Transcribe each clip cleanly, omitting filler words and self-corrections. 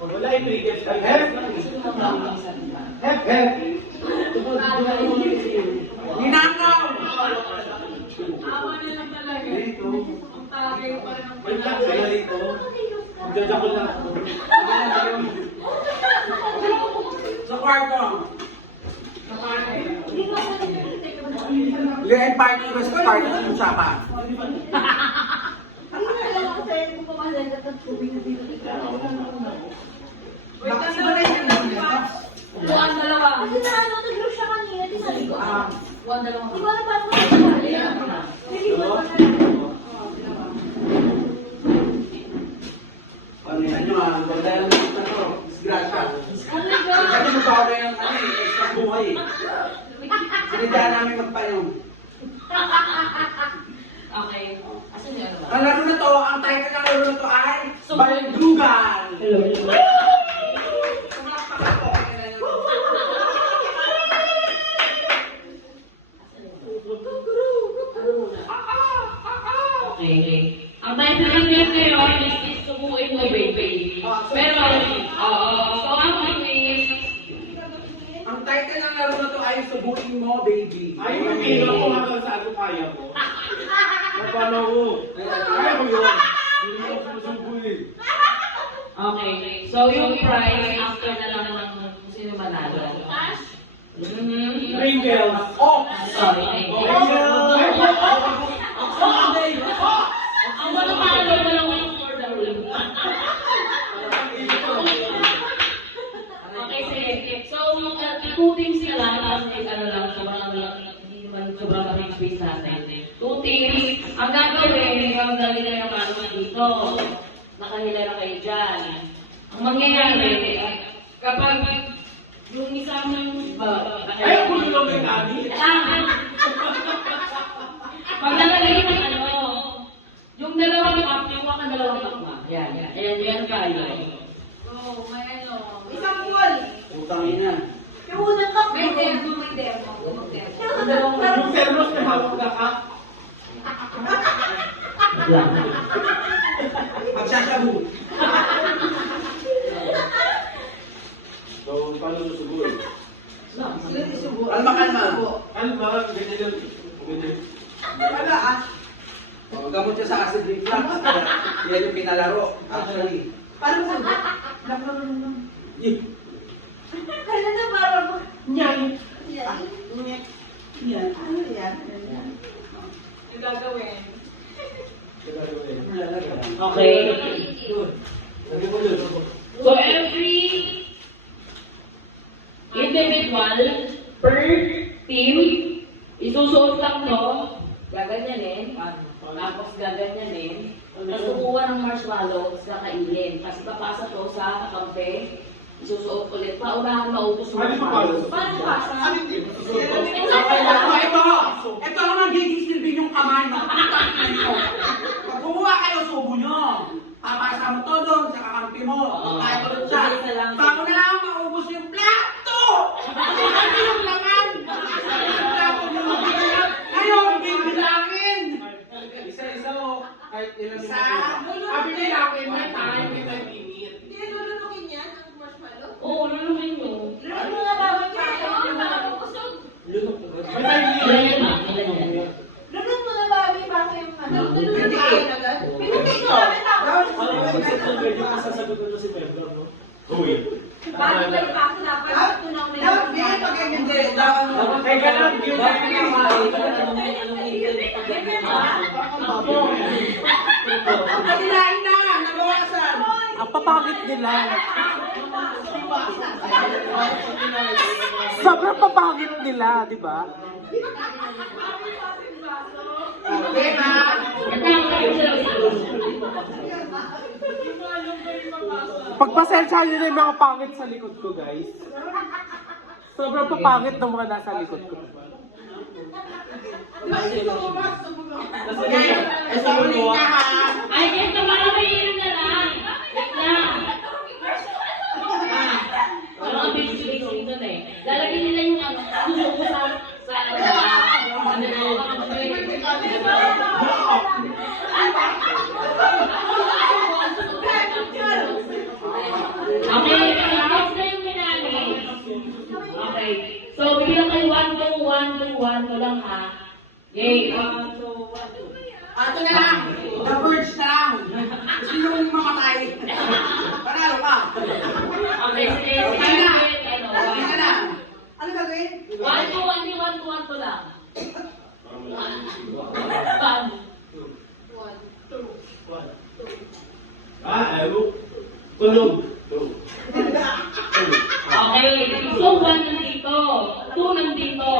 Wala yung triggers. Ninakaw! Awa na lang talaga. Ang tagay pa rin ang Wait lang, sila dito. Magdadakol lang ako. Sa kwarto. Lead party versus party sa usapan. Bakit ba rin yung buwan dalawa? Kasi na ano, nag-group siya kanina, di sa ligo. Buwan dalawa. Di ba na paano ko siya? Ano yan nyo ah? Magdala ng ito to. Disgrasya. Kasi magpapalay ng ano eh, isang buhay eh. Sinidaan namin magpayong. Okay. Asan yung ano ba? Ang laro na to, ang title ng laro na to ay Baldugan! Okay. Ang title ng game ngayon is Subuin Mo Baby. Pero, so ang game is, Ang title ng laro na to ay Subuin Mo, Baby. Ay, hindi na ako hanggang saan ko kaya ko. Paano ko? Kaya ko yun. Hindi ako sumusubo eh. okay. So yung prize after na lang ng kung sino manalo. Pringles. Oh! Sorry. Ang wala panalo na lang yung for the win. Okay, sige. So, two teams sila, kasi ano lang, hindi naman sobrang kaming space natin. Two teams, ang gagawin, ang dali na yung ano dito. Nakahila na kayo dyan. Ang mangyayari, kapag yung isang Ay, ako yung lang yung nani. pag nalagay ng ano, yung dalawang cup, yung mga dalawang cup na. Yan, yan kayo. Oh, may ano. Isang pool. Utang ina. Yung unang cup. May demo. Yung sermos na hawak na ka. Magsasabu. So, paano susubo eh? Sila isubo. Kalma, kalma. Ano ba? Ganyan lang. Ganyan. Wala ah. Oh, gamot siya sa acid reflux. Yan yung pinalaro. Actually. Parang sagot. Naglaro naman. Eh, Kaya na parang... Nyay. Yan. yan. Ano yan? Yung gagawin. Okay. Okay. Lagi mo yun. So every individual per team, isusuot lang to, gaganyanin, tapos gaganyanin, tapos kukuha ng marshmallow, tapos kakainin. Kasi papasa to sa kakampi, isusuot ulit. Paunahan maubos yung Ano pa marshmallow. Paano pasa? Ito ang magiging silbi yung kamay. Pag kumuha kayo, subo nyo. Papasa mo to doon sa kakampi mo. Kahit ulit siya. Bago na lang maubos yung plato! Ano yung laman? Yung plato nyo mabilang. Ngayon, bibilangin! Isa-isa o. Kahit ilan Isa. Abi bilangin na tayo kita init. Hindi, lulunukin yan ang marshmallow. Oo, lulumin mo. Lulunukin mo nga bawal tayo. May tayo Lulun mo na bawal yung basa yung ano. Lulun Hindi. mo agad. Pinutin mo namin tapos. Ano ba yung medyo masasagutan mo si Pedro, no? Uy. Bakit ba yung basa dapat? Tunaw na yung basa. Hindi, dapat mo. Kaya ganun, yun Pagkakinain na! Nabawasan! Ang papangit nila. Sobrang papangit nila, di ba? Tema! Pagpasensyahan nyo na yung mga pangit sa likod ko, guys. Sobrang papangit ng mga nasa likod ko. Ay, ito maramihin na lang. Wait lang. Parang ang bilis-bilis dito na eh. Lalagyan nila yung ano, susuko sa Ito na lang. The Verge na lang. Gusto yung mamatay. Panalo ka. Okay, sige. Okay na. Ano, Okay na lang. Ano gagawin? 1, 2, 1, 2, 1, 2 lang. One. Ayaw. Tulog. Okay, so 1 nandito, 2 nandito.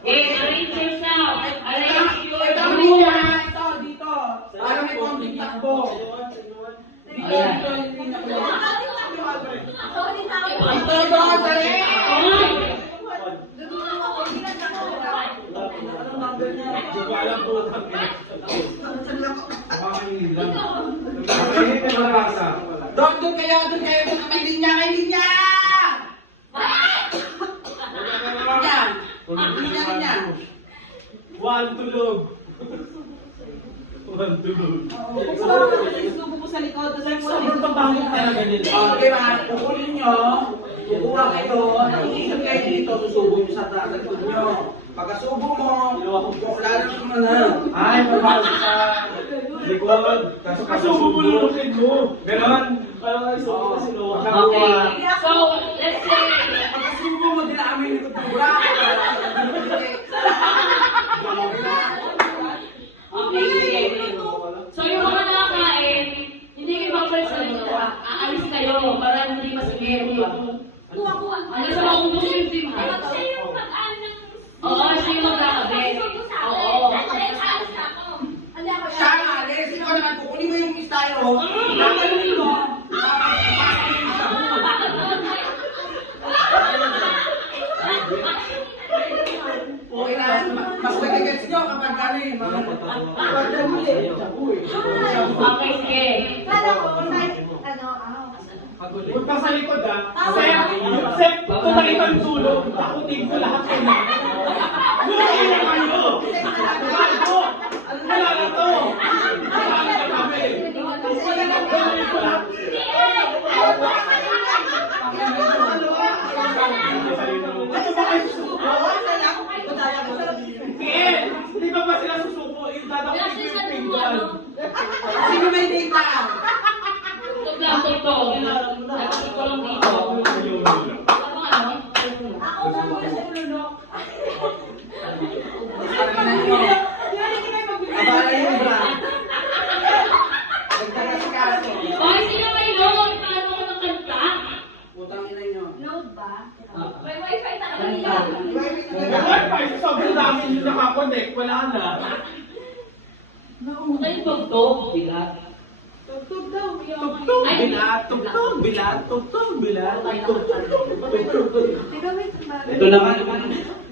Arrange yourself. Arrange your Ito, room. ito, dito. Para may konting takbo. Dito, hindi na po. Ito, doon, dali. Anong number niya? Hindi ko alam po. Makakainin lang. Makakainin ka na basa. Doon kayo, doon sa may linya, may linya! Linya. One, tulog. One, tulog. Sobrang papangit talaga nila. Okay, mga kukunin nyo, kukuha kayo, nakikisip kayo dito, susubo nyo sa likod nyo. Pagkasubo mo, lalo mo na. Ay, papasok sa likod. Kasubo mo lulukin mo. Ganon. Okay, so let's say, Pagkasubo mo, dinaamay likod ng buraco. okay, sige. So yung mga nakakain, hindi kayo magbalik sa dalawa. Aalis kayo para hindi masingir. Kuha. Ano sa mga ubos yung team, ha? Siya yung mag-ano ng... Oo, siya yung magkakabit. Oo. Siya ang alis, ikaw naman, kukunin mo yung styro, nakalunin mo, papasok mo sa buo. Okay na, mas nagigets nyo kapag gano'n Okay, sige. Kala ko, Huwag ka sa likod ah. Sep, kung nakita yung tulog, takutin ko lahat kayo. Lulukin na kayo! Bago! Wala na to! Wala na kami! Lulukin ko lahat. Ano ba kayo susuko? Sige! Hindi ba ba sila susuko? Yung dadakit yung pinggan. Sino may data? Tugtog. Nagkakit ko lang dito. Ano? Ako na muna sa ulo. Abala yung bra. Nagtakas-kaso. Hoy, sino may load? Paano ko ng kanta? Putang ina nyo. Load ba? May wifi talaga. Wi-Fi, sobrang dami yung nakakonect. Wala na. Okay, tugtog. Bilat. Tugtog daw. Tugtog, bilat, tugtog, bilat, tugtog, bilat, tugtog, tugtog. Ito naman.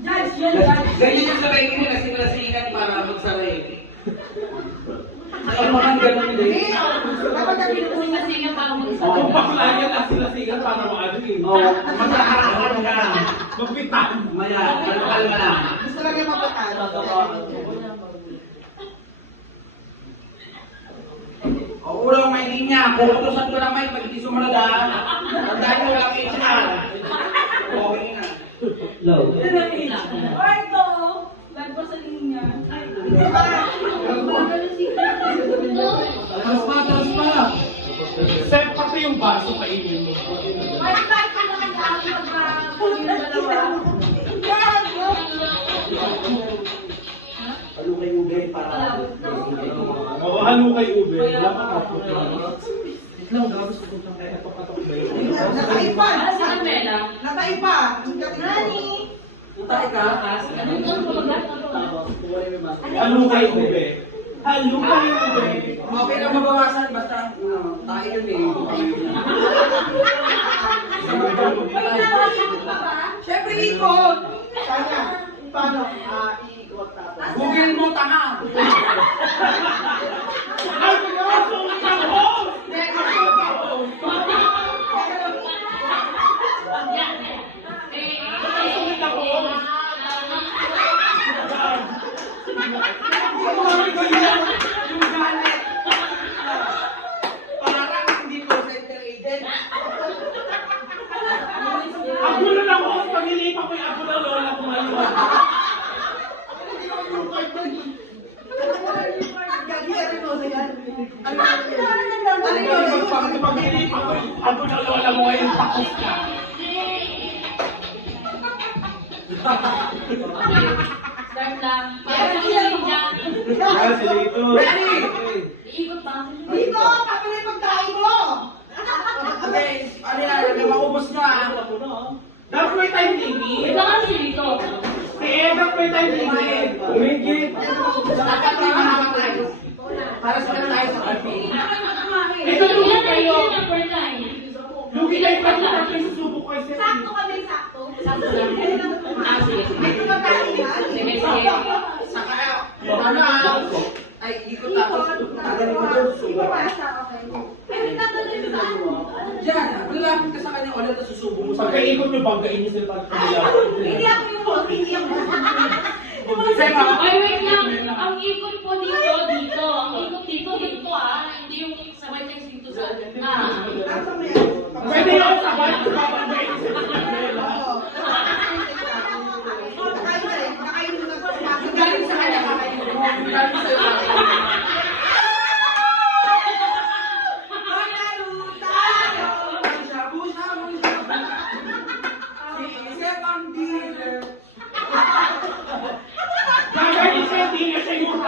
Judge, yan, judge. Ganyan yung sabihin mo, lasing-lasingan para magsaray. Ano man ganun din? Kasi nga parang Kung bakla yan, lasin-lasingan para maano eh. Oo, magkakaroon ka. Magpitan. Maya, kalma lang. Gusto lang yung mapatalo. O, ulang may linya. Puputusan ko lang may pag hindi sumunod ha. Tandaan nyo lang HR. Okay na. low. Or ito, lagpo sa linya. Taras pa. Sep, pati yung baso kainin mo. Wifi ko naman yung dalawa. Ano kayo guys para... Oo, halo kay Ube. Wala ka kapot. Nakaipa. Sa kanila. Nakaipa. Nani? Tayo ka? Anong tulog? Halo kay Ube. Halo kayo, Ube. Okay lang mabawasan, basta tayo yun eh. May nakaipa pa ba? Siyempre ikot! Paano? Google mo, tanga! Ay, seryoso, ako! Yung galit! Parang hindi ko center agent. Agulo na ako! Pag nilipa ko yung agulo, lola ko ngayon. Ako na lola mo ngayon, takot ka. Okay, start na. Parang ang niya. Ah, si Lito. Ready? Iikot ba? Dito, kami na yung pagkain mo. Okay, ano yan, maubos na. Dapat may time limit. Wait lang kasi dito. Si Edang may time limit. Umigit. Dapat na makamatay. Para sa tayo sa RPA. Ito lugi Ilan kayo. number 9? Lugi kayo pa sa akin susubok ko sa Sakto kami, sakto. Sakto lang. Ah, sige, sige. May pagkain ha? Sige, sige. Saka, ano, ay, ikot tapos. Tagal mo doon, subo. Ipapasa, okay. Ay, wait, nandun sa ano? Diyan, lalapit ka sa kanya ulit at susubo mo sa Pagkaikot nyo, banggain niyo sila pag Hindi ako yung host, hindi ako. Ay, wait lang. Ang ikot po dito, dito. Ang ikot dito, dito ah. Hindi yung sabay kayo dito sa gitna. Pwede yun sa bahay, babanggain niyo sila. galing sa kanya, kakainin mo. Galing sa iyo. Gagawin siya, hindi niya siya yung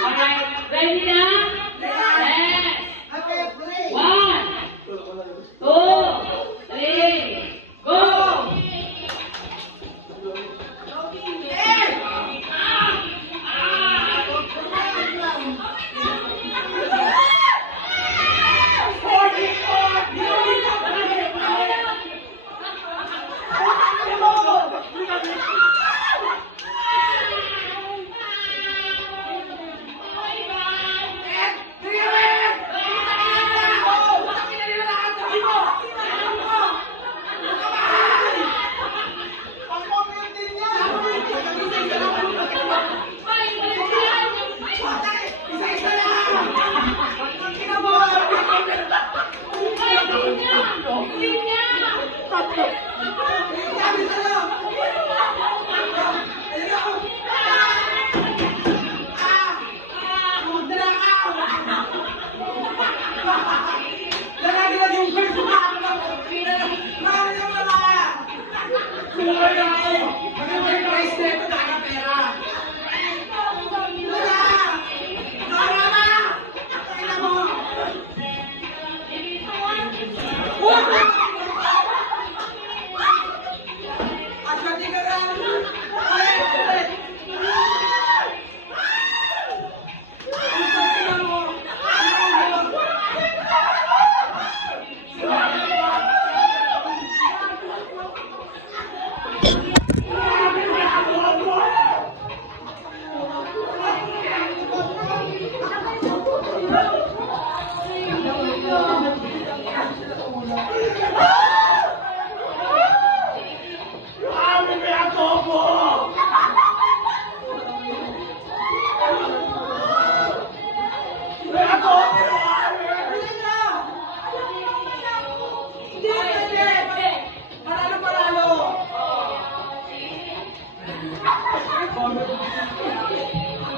Alright, ready na? Yes! 1, 2, 3, go!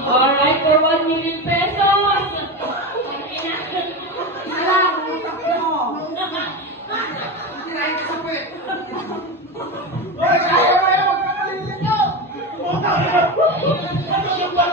Alright, for 1 million pesos! Ano yung